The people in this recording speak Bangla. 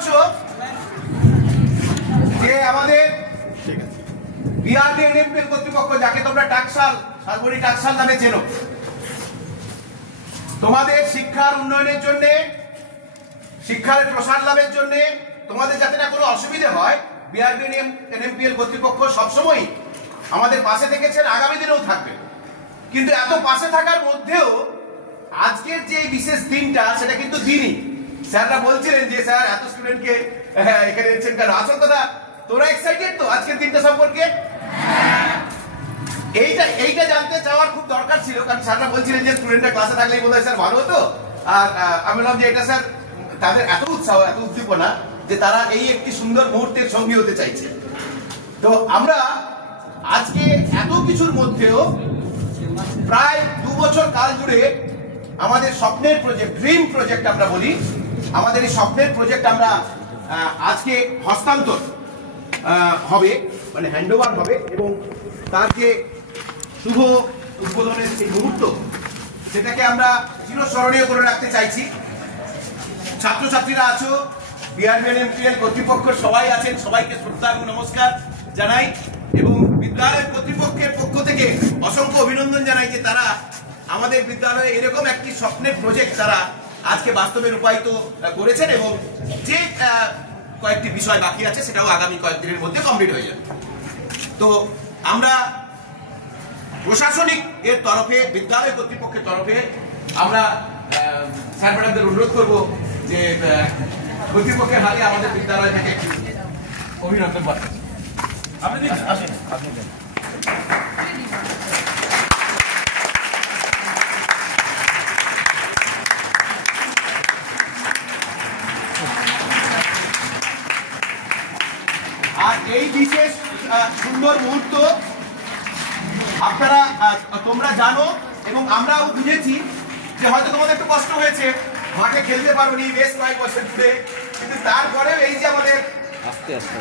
পাচ্ছো যে আমাদের বিআরডি এনএমপিএল কর্তৃপক্ষ, যাকে তোমরা টাকশাল, শালবনী টাকশাল নামে চেনো, তোমাদের শিক্ষার উন্নয়নের জন্য, শিক্ষার প্রসার লাভের জন্য, তোমাদের যাতে না কোনো অসুবিধে হয়, বিআরডি এনএমপিএল কর্তৃপক্ষ সবসময় আমাদের পাশে থেকেছেন, আগামী দিনেও থাকবে। কিন্তু এত পাশে থাকার মধ্যেও আজকের যে বিশেষ দিনটা, সেটা কিন্তু দিনই স্যাররা বলছিলেন যে স্যার এত স্টুডেন্টকে এখানে এনেছেন কেন। আসল কথা, তোরা এক্সাইটেড তো আজকের দিনটা সম্পর্কে? এইটা জানতে চাওয়ার খুব দরকার ছিল, কারণ স্যাররা বলছিলেন যে স্টুডেন্টরা ক্লাসে থাকলেই বোধহয় স্যার ভালো হতো। আর আমি বললাম যে এটা স্যার তাদের এত উৎসাহ, এত উদ্দীপনা যে তারা এই একটি সুন্দর মুহূর্তের সঙ্গী হতে চাইছে। তো আমরা আজকে এত কিছুর মধ্যেও প্রায় 2 বছর কাল জুড়ে আমাদের স্বপ্নের প্রজেক্ট, ড্রিম প্রজেক্ট আমরা বলি, আমাদের এই স্বপ্নের প্রজেক্ট আমরা আজকে হস্তান্তর হবে, মানে হ্যান্ডওভার হবে, এবং তার যে শুভ উদ্বোধনের সেই মুহূর্ত, সেটাকে আমরা চিরস্মরণীয় করে রাখতে চাইছি। ছাত্রছাত্রীরা আছো, বিআরডি এনএমপিএল কর্তৃপক্ষ সবাই আছেন, সবাইকে শ্রদ্ধা এবং নমস্কার জানাই, এবং বিদ্যালয় কর্তৃপক্ষের পক্ষ থেকে অসংখ্য অভিনন্দন জানাই যে তারা আমাদের বিদ্যালয়ে এরকম একটি স্বপ্নের প্রজেক্ট তারা আজকে বাস্তবে রূপায়িত করেছেন, এবং যে কয়েকটি বিষয় বাকি আছে সেটাও আগামী কয়েকদিনের মধ্যে কমপ্লিট হয়ে যাবে। তো আমরা প্রশাসনিক এর তরফে, বিদ্যালয় কর্তৃপক্ষের তরফে আমরা স্যার ম্যাডামদের অনুরোধ করবো যে কর্তৃপক্ষের হাতে আমাদের বিদ্যালয় থেকে একটি অভিনন্দন পাঠান। আপনি দিন, আসেন, আপনি দিন। আর এই বিশেষ সুন্দর মুহূর্ত আপনারা, তোমরা জানো এবং আমরাও বুঝেছি যে হয়তো তোমাদের একটু কষ্ট হয়েছে, মাঠে খেলতে পারোনি বেশ কয়েক বছর জুড়ে, কিন্তু তারপরেও এই যে আমাদের আস্তে আস্তে